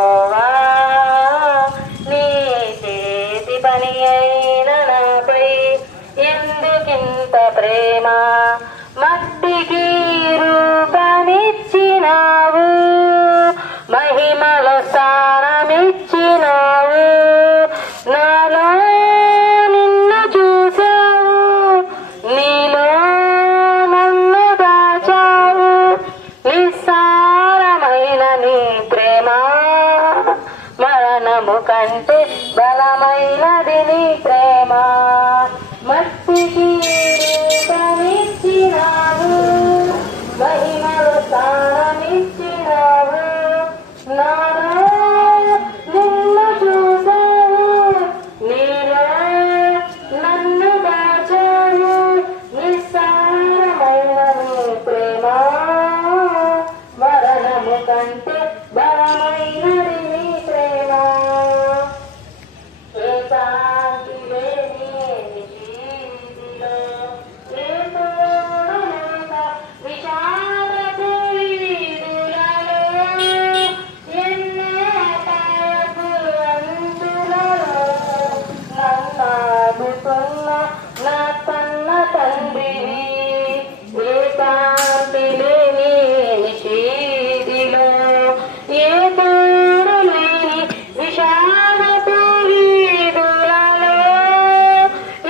యెహోవా నీ చేతి పని అయిన నాపై ఎందుకింత ప్రేమ మట్టికి రూపమిచ్చినావు మహిమలో స్థానమిచ్చినావు నాలో నిన్ను చూసావు నీలో నన్ను దాచావు నిస్సారమైన నీ ప్రేమ మరణము కంటే బలమైనది నీ ప్రేమ మట్టికి రూపమిచ్చినావు మహిమలో స్థానమిచ్చినావు నాలో నిన్ను చూసావు నీలో నన్ను దాచావు నిస్సారమైన నీ ప్రేమ మరణము కంటే బలమైనది నీ ప్రేమ ఏ శాంతి లేని జీవిలో ఏ తోడు లేక విషాదపు వీధులలో ఎన్నే అపాయపు అంచులలో నన్నాడుతున్న నా కన్న తండ్రివి ఏ శాంతి లేని నిషీదిలో ఏ తోడు లేని విషాదపు వీధులలో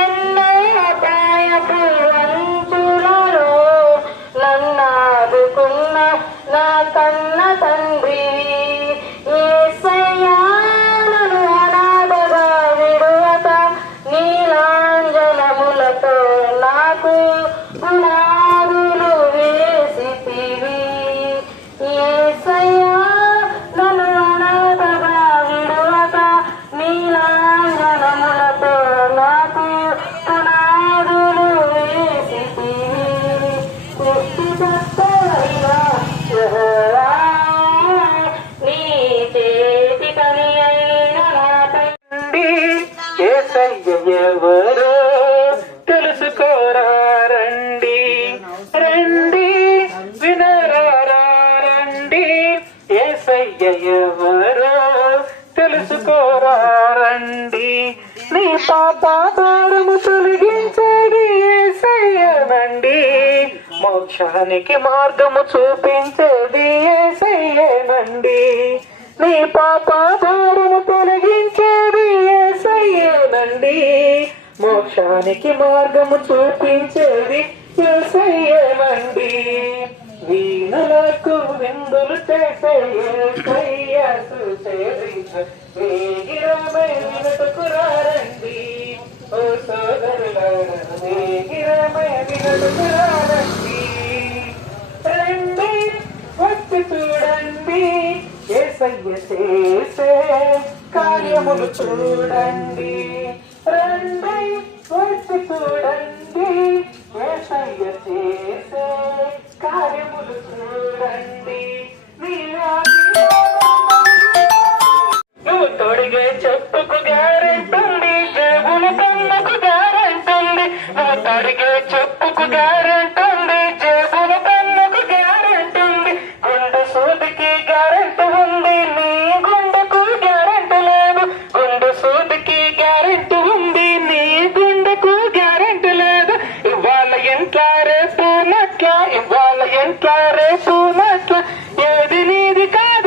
ఎన్నో అపాయపు అంచులలో నన్నాడుకున్న నా కన్న తండ్రివి యేసయ్యా నన్ను అనాథగా విడువక నీలాంజనములతో నాకు పునాదులు వేసితివి యేసయ్యా నన్ను అనాథగా విడువక నీలాంజనములతో నాకు పునాదులు వేసితివి సృష్టికర్తవైన యెహోవా నీ చేతి పని అయిన నాపై యేసయ్య ఎవరో తెలుసుకోరా రండి రండి వినరారా రండి యేసయ్య ఎవరో తెలుసుకోరా రండి నీ పాపాధారము తొలగించేది యేసయ్యనండి మోక్షానికి మార్గము చూపించేది యేసయ్యనండి నీ పాపాధారము తొలగించేది యేసయ్యనండి మోక్షానికి మార్గము చూపించేది యేసయ్యనండి వీణలకు విందులు చేసే యేసయ్య వేగిరమై వినుటకు రండి ఓ సోదరులారా వేగిరమై వినుటకు రండి రండి వచ్చి చూడండి యేసయ్య చేసే కార్యములు చూడండి రండి వచ్చి చూడండి యేసయ్య చేసే కార్యములు చూడండి నువ్వు తొడిగే చెప్పుకు గ్యారెంటుంది జేబుల కన్నుకు గ్యారెంటుంది నువ్వు తొడిగే చెప్పుకు గ్యారెంటుంది జేబుల కన్నుకు గ్యారెంటుంది గుండె సూదికి గ్యారెంటీ ఉంది నీ గుండెకు గ్యారెంటీ లేదు గుండె సూదికి గ్యారెంటీ ఉంది నీ గుండెకు గ్యారెంటీ లేదు ఇవాళ ఎంట్లా రేపు నట్ల ఇవాళ ఎంట్లా రేపు నట్ల ఏది నీది కాదు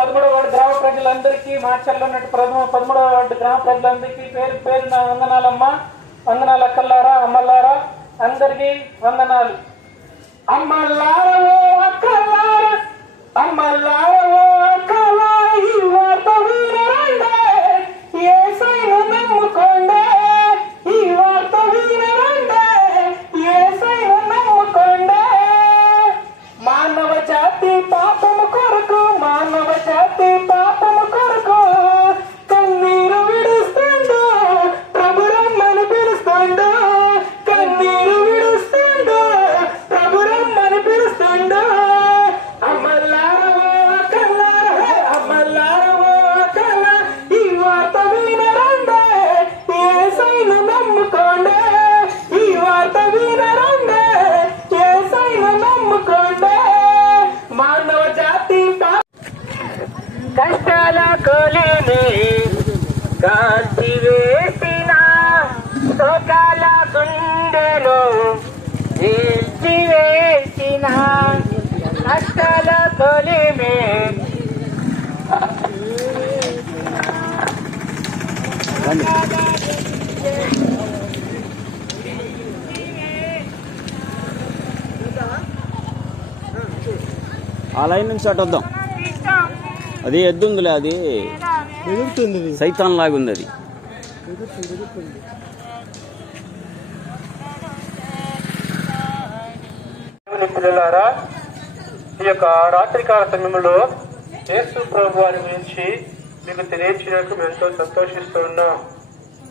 13వ వార్డు గ్రామ ప్రజలందరికీ, మార్చల్లో ఉన్నట్టు 13వ వార్డు గ్రామ ప్రజలందరికీ పేరు పేరున వందనాలమ్మా. వందనాలు అక్కల్లారా, అమ్మల్లారా, అందరికీ వందనాలు. అమ్మల్లారో అక్కల్లారా, అమ్మల్లారో అక్కల్లారా, ఈ వార్త వినరండే, యేసయ్యను నమ్ముకోండే. ఈ వార్త వినరండే, యేసయ్యను నమ్ముకోండే. మానవ జాతి పాపము కొరకు, మానవ జాతి పాపము కొరకు కన్నీరు విడుస్తుండు, ప్రభు రమ్మని పిలుస్తుండు. కన్నీరు విడుస్తుండు, ప్రభు రమ్మని పిలుస్తుండు. అమ్మల్లారో అక్కల్లారా, అమ్మల్లారో అక్కల్లారా, ఈ వార్త వినరండే, యేసయ్యను నమ్ముకోండే. ఈ వార్త వినరండే, యేసయ్యను నమ్ముకోండే. మానవ జాతి కష్టాల కొలిని కాల్చి వేసిన, శోకాల గుండెను చీల్చి వేసిన, కష్టాల కొలిమి ఆ లైన్ నుంచి అటు వద్దాం. అది ఎద్దుందిలే, అది సైతాన్ లాగుంది. అది పిల్లలారా, ఈ యొక్క రాత్రికాల సమయంలో యేసు ప్రభు వారి గురించి మీకు తెలియచేయడానికి మేము ఎంతో సంతోషిస్తూ ఉన్నాం.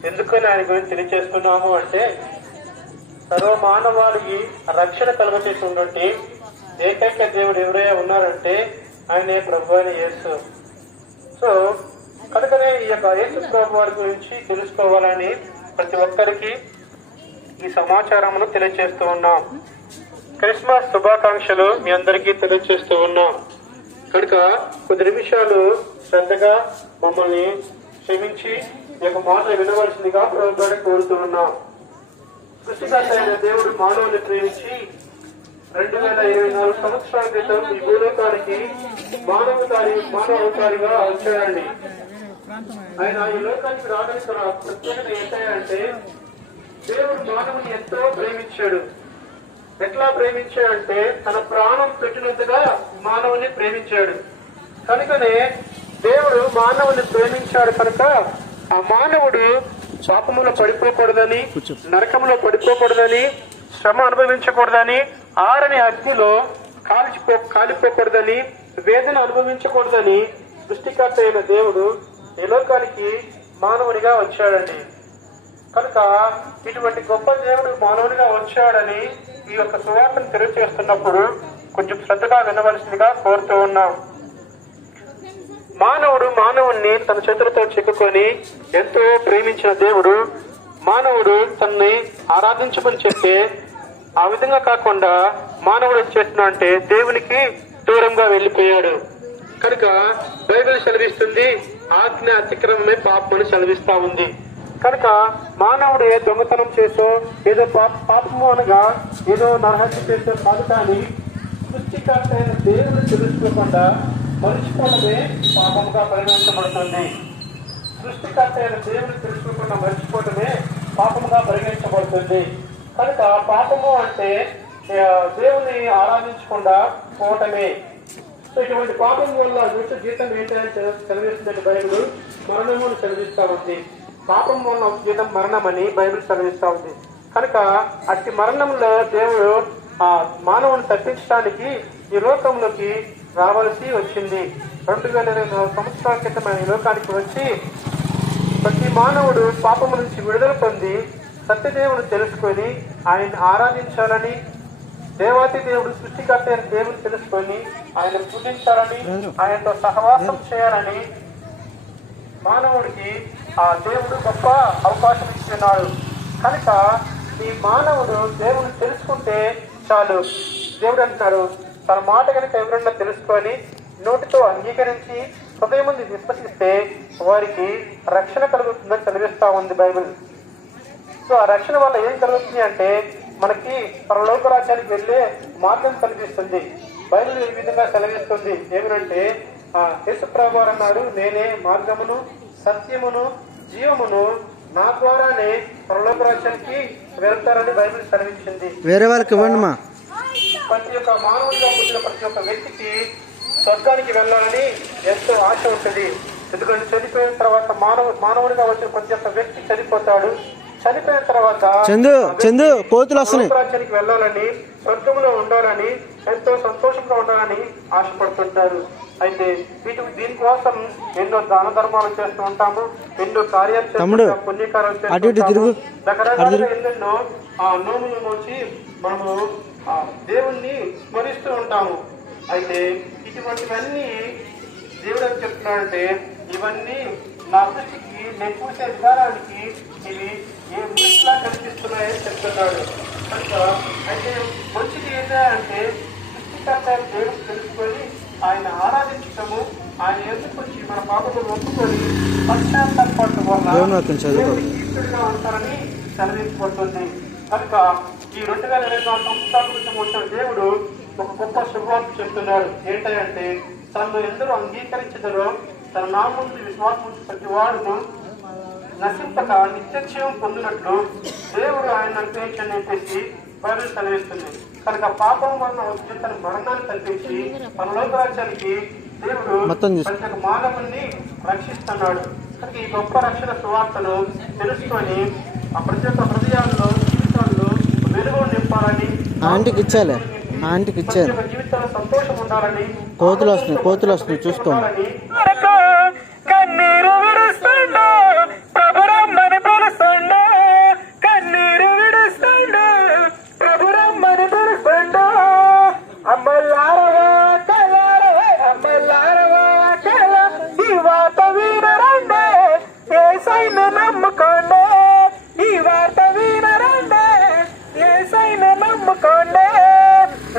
ఎందుకని ఆయన గురించి తెలియజేస్తున్నాము అంటే, సర్వ మానవాళికి రక్షణ కలుగచేసినటువంటి ఏకైక దేవుడు ఎవరైనా ఉన్నారంటే ఆయనే ప్రభు అయిన యేసు. సో కనుకనే ఈ యొక్క యేసు ప్రభు వారి గురించి తెలుసుకోవాలని ప్రతి ఒక్కరికి ఈ సమాచారమును తెలియజేస్తూ ఉన్నాం. క్రిస్మస్ శుభాకాంక్షలు మీ అందరికీ తెలియజేస్తూ ఉన్నాం. కనుక కొద్ది నిమిషాలు శ్రద్ధగా మమ్మల్ని క్షమించి ఈ యొక్క మాటలు వినవలసిందిగా ప్రభుత్వాన్ని కోరుతూ ఉన్నాం. సృష్టికర్త అయిన దేవుడు మానవుని ప్రేమించి 2024 సంవత్సరాల క్రితం ఈ భూలోకానికి మానవ అవతారిగా వచ్చాడండి. ఆయన ఈ లోకానికి రావడానికి ప్రత్యేకత ఏంటంటే, దేవుడు మానవుని ఎంతో ప్రేమించాడు. ఎట్లా ప్రేమించాడంటే, తన ప్రాణం పెట్టినంతగా మానవుని ప్రేమించాడు. కనుకనే దేవుడు మానవుని ప్రేమించాడు కనుక ఆ మానవుడు శాపములో పడిపోకూడదని, నరకంలో పడిపోకూడదని, శ్రమ అనుభవించకూడదని, ఆరని అగ్నిలో కాలిపోకూడదని, వేదన అనుభవించకూడదని సృష్టికర్త అయిన దేవుడు ఈ లోకానికి మానవునిగా వచ్చాడండి. కనుక ఇటువంటి గొప్ప దేవుడు మానవునిగా వచ్చాడని ఈ యొక్క సువార్తను తెలియజేస్తున్నప్పుడు కొంచెం శ్రద్ధగా వినవలసిందిగా కోరుతూ ఉన్నాం. మానవుడు మానవుణ్ణి తన చేతులతో చిక్కుకొని ఎంతో ప్రేమించిన దేవుడు మానవుడు తనని ఆరాధించమని చెప్తే ఆ విధంగా కాకుండా మానవుడు చేస్తున్నా అంటే దేవునికి దూరంగా వెళ్ళిపోయాడు. కనుక బైబిల్ సెలవిస్తుంది, ఆజ్ఞ అతిక్రమమే పాపమని సెలవిస్తా ఉంది. కనుక మానవుడు ఏ దొంగతనం చేసో, ఏదో పాపము అనగా ఏదో నరహత్య చేసో కాదు, కానీ సృష్టికర్త అయిన దేవుని తెలుసుకోకుండా మరిచిపోవడమే పాపముగా పరిగణించబడుతుంది. సృష్టికర్త అయిన దేవుని తెలుసుకోకుండా మరిచిపోవడమే పాపముగా పరిగణించబడుతుంది. కనుక పాపము అంటే దేవుని ఆరాధించకుండా పోవటమే. సో ఇటువంటి పాపం వల్ల వచ్చే జీతం ఏంటని సెలవిస్తుంది బైబిల్, మరణము అని సెలవిస్తా ఉంది. పాపం వల్ల జీతం మరణమని బైబిల్ సెలవిస్తా ఉంది. కనుక అట్టి మరణంలో దేవుడు ఆ మానవుని తప్పించడానికి ఈ లోకంలోకి రావాల్సి వచ్చింది. 2024 సంవత్సరాల క్రితం ఈ లోకానికి వచ్చి ప్రతి మానవుడు పాపము నుంచి విడుదల పొంది సత్యదేవుని తెలుసుకొని ఆయన ఆరాధించాలని, దేవాతి దేవుడు సృష్టికర్త అయిన దేవుని తెలుసుకొని ఆయన పూజించాలని, ఆయనతో సహవాసం చేయాలని మానవుడికి ఆ దేవుడు గొప్ప అవకాశం ఇస్తున్నాడు. కనుక ఈ మానవుడు దేవుని తెలుసుకుంటే చాలు. దేవుడు అంటున్నాడు, తన మాట కనుక ఎవరన్నా తెలుసుకొని నోటితో అంగీకరించి హృదయం ముందు విశ్వసిస్తే వారికి రక్షణ కలుగుతుందని చదివిస్తా ఉంది బైబిల్. సో ఆ రక్షణ వల్ల ఏం కలుగుతుంది అంటే మనకి పరలోక రాజ్యానికి వెళ్ళే మార్గం కల్పిస్తుంది. బైబిల్ ఈ విధంగా సెలవిస్తుంది ఏమిటంటే, యేసుప్రభు వారు అన్నారు, నేనే మార్గమును సత్యమును జీవమును, నా ద్వారానే పరలోక రాజ్యానికి వెళ్తారని బైబిల్ సెలవించింది. వేరే వాళ్ళకి ఇవ్వండి మా. ప్రతి ఒక్క మానవుడిగా పుట్టిన ప్రతి ఒక్క వ్యక్తికి స్వర్గానికి వెళ్ళాలని ఎంతో ఆశ ఉంటుంది. ఎందుకంటే చనిపోయిన తర్వాత మానవుడిగా వచ్చిన ప్రతి ఒక్క వ్యక్తి చనిపోతాడు. చనిపోయిన తర్వాత చందు కోతులు వస్తున్నాయి. రాజ్యానికి వెళ్ళాలని, స్వర్గంలో ఉండాలని, ఎంతో సంతోషంగా ఉండాలని ఆశపడుతుంటారు. అయితే దీనికోసం ఎన్నో దాన ధర్మాలు చేస్తూ ఉంటాము, ఎన్నో కార్యాలు చేస్తూ పుణ్యకార్యాలు చేస్తూ రకరకాలుగా ఎన్నెన్నో నోములు మోచి మనము దేవుణ్ణి స్మరిస్తూ ఉంటాము. అయితే ఇటువంటివన్నీ దేవుడు అని చెప్తున్నాడంటే, ఇవన్నీ నా దృష్టికి నేను చూసే విధానానికి ఇవి ఏ మురికిలా కనిపిస్తున్నాయని చెప్తున్నాడు. కనుక అయితే మంచిది ఏంటంటే సృష్టికర్త దేవుడు తెలుసుకొని ఆయన ఆరాధించటము, ఆయన ఎందుకు వచ్చి మన పాపములు ఒప్పుకొని పశ్చాత్తాపడటం వల్ల ఇష్టంగా ఉంటారని సెలవించబడుతుంది. కనుక ఈ 2024 సంవత్సరాల క్రితం వచ్చిన దేవుడు ఒక గొప్ప శుభవార్త చెప్తున్నాడు. ఏంటంటే, తనను ఎందరూ అంగీకరించదరో తన నామముందు విశ్వాసం ప్రతి వాడును నశింపక నిత్యజీవం పొందినట్లు దేవుడు ఆయన అనుగ్రహించని చెప్పేసి బైబిల్ సెలవిస్తుంది. కనుక పాపం వలన వచ్చి తన మరణాన్ని కల్పించి పరలోక రాజ్యానికి దేవుడు ప్రతి ఒక్క మానవుని రక్షిస్తున్నాడు. కనుక ఈ గొప్ప రక్షణ సువార్తను తెలుసుకొని ఆ ప్రతి ఒక్క హృదయాల్లో జీవితాల్లో వెలుగు నింపాలని, జీవితంలో సంతోషం ఉండాలని, కోతులు వస్తున్నాయి చూసుకోండి. కన్నీరు విడుస్తుండో ప్రభురమ్మని పిలుస్తుండో, కన్నీరు విడుస్తుండో ప్రభురమ్మని పిలుస్తుండో. అమ్మలారవా కలారవే, అమ్మలారవా కల ఈ వార్త వినరండే, యేసయ్యను నమ్ముకోండి. ఈ వార్త వినరండే, యేసయ్యను నమ్ముకోండి.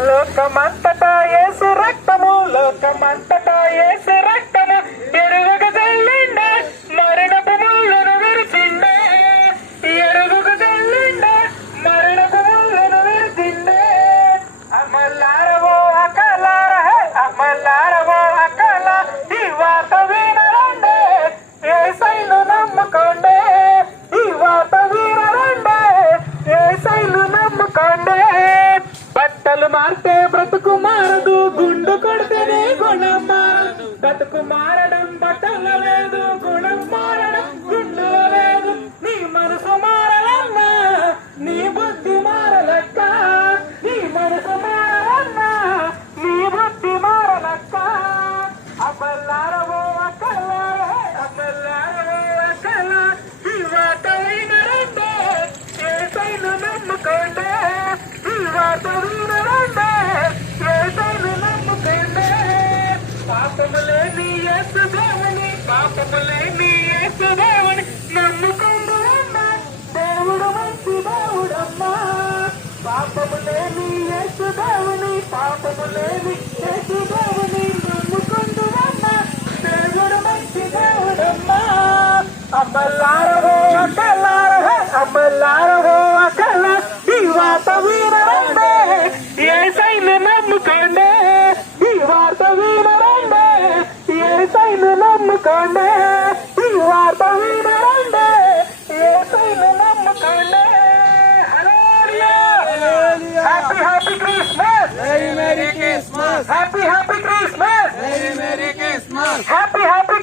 లోకమంతటా యేసు రక్తము, లోకమంతటా యేసు రక్తము ఎరువుగా చల్లిండే, మరణపు ముళ్ళను విరిచిండే, ఎరువుగా చల్లిండే, మరణపు ముళ్ళను విరిచిండే. అమలారవో అకలార, అమలారవో అకల ఈ వార్త వినరండే, యేసయ్యను నమ్ముకోండి. ఈ వార్త వినరండే, యేసయ్యను నమ్ముకోండి. బట్టలు మారితే బ్రతుకు మారదు, గుండు కొడితేనే గుణం మారదు. బ్రతుకు మారడం బట్టలు లేదు, గుణం మారడం గుండు లేదు. నీ మనసు మారాలన్నా నీ బుద్ధి మారలక్క, నీ మనసు మారాలన్నా నీ బుద్ధి మారలక్క. అబ్బల్లారవో అక్కల్లార, అబ్బల్లారవో అక్కల ఈ వార్త వినరండే, యేసయ్యను నమ్ముకోండి. ఈ వార్త వినరండే, యేసయ్యను నమ్ముకోండి. పాపము లేని యేసు దేవుని, పాపము లేని యేసు దేవుని నమ్ముకుందురమ్మా, దేవుడు మంచి దేవుడమ్మా. పాపము లేని యేసు దేవుని, పాపము లేని యేసు దేవుని నమ్ముకుందురమ్మా, దేవుడు మంచి దేవుడమ్మా. అమ్మలారవో అక్కలార, అమ్మలారవో అక్కల ఈ వార్త వినరండే, యేసయ్యను నమ్ముకోండి. ఈ వార్త వినరండే, యేసయ్యను నమ్ముకోండి. ఈ వార్త వినరండే, యేసయ్యను నమ్ముకోండి. Hallelujah, happy happy Christmas, merry Christmas, happy happy Christmas, merry Christmas, happy happy